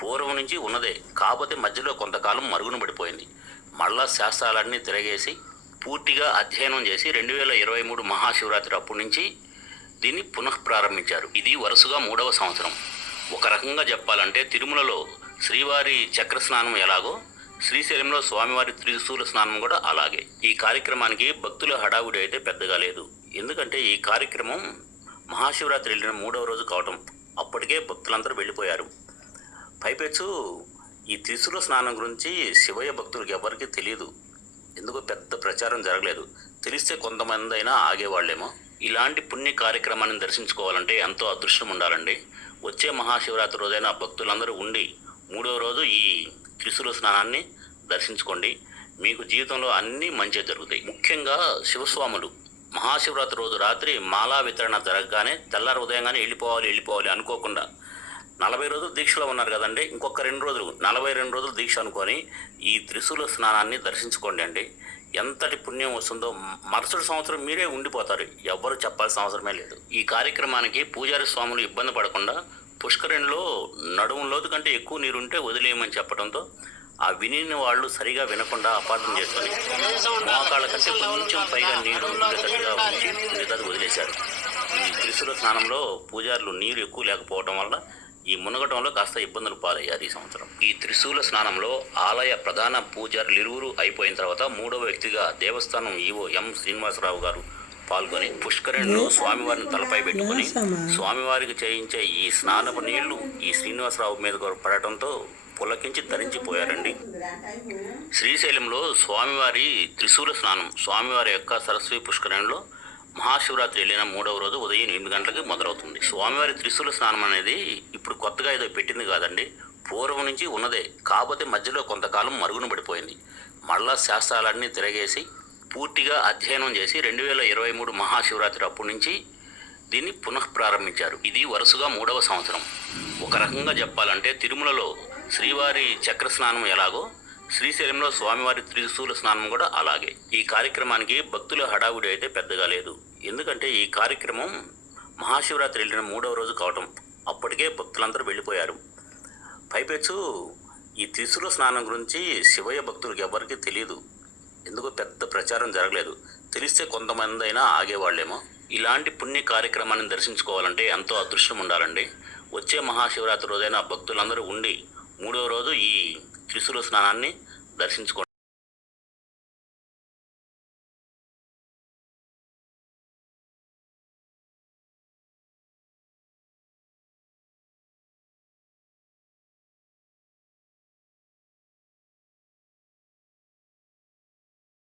పూర్వం నుంచి ఉన్నదే, కాకపోతే మధ్యలో కొంతకాలం మరుగున పడిపోయింది. మళ్ళా శాస్త్రాలన్నీ తిరగేసి పూర్తిగా అధ్యయనం చేసి 2023 మహాశివరాత్రి అప్పటి నుంచి దీన్ని పునఃప్రారంభించారు. ఇది వరుసగా 3వ సంవత్సరం. ఒక రకంగా చెప్పాలంటే తిరుమలలో శ్రీవారి చక్ర స్నానం ఎలాగో శ్రీశైలంలో స్వామివారి త్రిశూల స్నానం కూడా అలాగే. ఈ కార్యక్రమానికి భక్తుల హడావుడి అయితే పెద్దగా లేదు. ఎందుకంటే ఈ కార్యక్రమం మహాశివరాత్రి వెళ్ళిన 3వ రోజు కావటం, అప్పటికే భక్తులందరూ వెళ్ళిపోయారు. పైపెచ్చు ఈ త్రిశూల స్నానం గురించి శివయ్య భక్తులకు ఎవరికి తెలియదు. ఎందుకో పెద్ద ప్రచారం జరగలేదు. తెలిస్తే కొంతమంది అయినా ఆగేవాళ్ళేమో. ఇలాంటి పుణ్య కార్యక్రమాన్ని దర్శించుకోవాలంటే ఎంతో అదృష్టం ఉండాలండి. వచ్చే మహాశివరాత్రి రోజైన భక్తులందరూ ఉండి 3వ రోజు ఈ త్రిశూల స్నానాన్ని దర్శించుకోండి. మీకు జీవితంలో అన్నీ మంచి జరుగుతాయి. ముఖ్యంగా శివస్వాములు మహాశివరాత్రి రోజు రాత్రి మాలా వితరణ జరగగానే తెల్లారి ఉదయంగానే వెళ్ళిపోవాలి అనుకోకుండా 40 రోజులు దీక్షలో ఉన్నారు కదండి, ఇంకొక 2 రోజులు 42 రోజులు దీక్ష అనుకొని ఈ త్రిశూల స్నానాన్ని దర్శించుకోండి అండి. ఎంతటి పుణ్యం వస్తుందో మరుసటి సంవత్సరం మీరే ఉండిపోతారు. ఎవ్వరు చెప్పాల్సిన అవసరమే లేదు. ఈ కార్యక్రమానికి పూజారి స్వాములు ఇబ్బంది పడకుండా పుష్కరిణిలో నడుము లోతు కంటే ఎక్కువ నీరుంటే వదిలేయమని చెప్పడంతో ఆ విని వాళ్ళు సరిగా వినకుండా అపార్థం చేసుకొని మోకాళ్ళ కంటే కొంచెం పైగా నీరు ఉండేటట్టుగా ఉంచి మిగతాది వదిలేశారు. ఈ త్రిశూల స్నానంలో పూజారులు నీరు ఎక్కువ లేకపోవడం వల్ల ఈ మునగటంలో కాస్త ఇబ్బందులు పాలయ్యారు ఈ సంవత్సరం. ఈ త్రిశూల స్నానంలో ఆలయ ప్రధాన పూజారులు ఇరువురు అయిపోయిన తర్వాత 3వ వ్యక్తిగా దేవస్థానం ఈవో ఎం శ్రీనివాసరావు గారు పాల్గొని పుష్కరిణిలో స్వామివారిని తలపై పెట్టుకుని స్వామివారికి చేయించే ఈ స్నానపు నీళ్లు ఈ శ్రీనివాసరావు మీద పడటంతో పులకించి ధరించిపోయారండి. శ్రీశైలంలో స్వామివారి త్రిశూల స్నానం స్వామివారి యొక్క సరస్వతి పుష్కరిణిలో మహాశివరాత్రి వెళ్ళిన 3వ రోజు ఉదయం 8 గంటలకి మొదలవుతుంది. స్వామివారి త్రిశూల స్నానం అనేది ఇప్పుడు కొత్తగా ఏదో పెట్టింది కాదండి, పూర్వం నుంచి ఉన్నదే, కాకపోతే మధ్యలో కొంతకాలం మరుగున పడిపోయింది. మళ్ళా శాస్త్రాలన్నీ తిరగేసి పూర్తిగా అధ్యయనం చేసి 2023 మహాశివరాత్రి అప్పటి నుంచి దీన్ని పునఃప్రారంభించారు. ఇది వరుసగా 3వ సంవత్సరం. ఒక రకంగా చెప్పాలంటే తిరుమలలో శ్రీవారి చక్ర స్నానం ఎలాగో శ్రీశైలంలో స్వామివారి త్రిశూల స్నానం కూడా అలాగే. ఈ కార్యక్రమానికి భక్తుల హడావుడి అయితే పెద్దగా లేదు. ఎందుకంటే ఈ కార్యక్రమం మహాశివరాత్రి వెళ్ళిన 3వ రోజు కావటం, అప్పటికే భక్తులందరూ వెళ్ళిపోయారు. పైపెచ్చు ఈ త్రిశూల స్నానం గురించి శివయ్య భక్తులకు ఎవరికి తెలియదు. ఎందుకో పెద్ద ప్రచారం జరగలేదు. తెలిస్తే కొంతమంది అయినా ఆగేవాళ్ళేమో. ఇలాంటి పుణ్య కార్యక్రమాన్ని దర్శించుకోవాలంటే ఎంతో అదృష్టం ఉండాలండి. వచ్చే మహాశివరాత్రి రోజైన భక్తులందరూ ఉండి 3వ రోజు ఈ త్రిశూల స్నానాన్ని దర్శించుకోండి.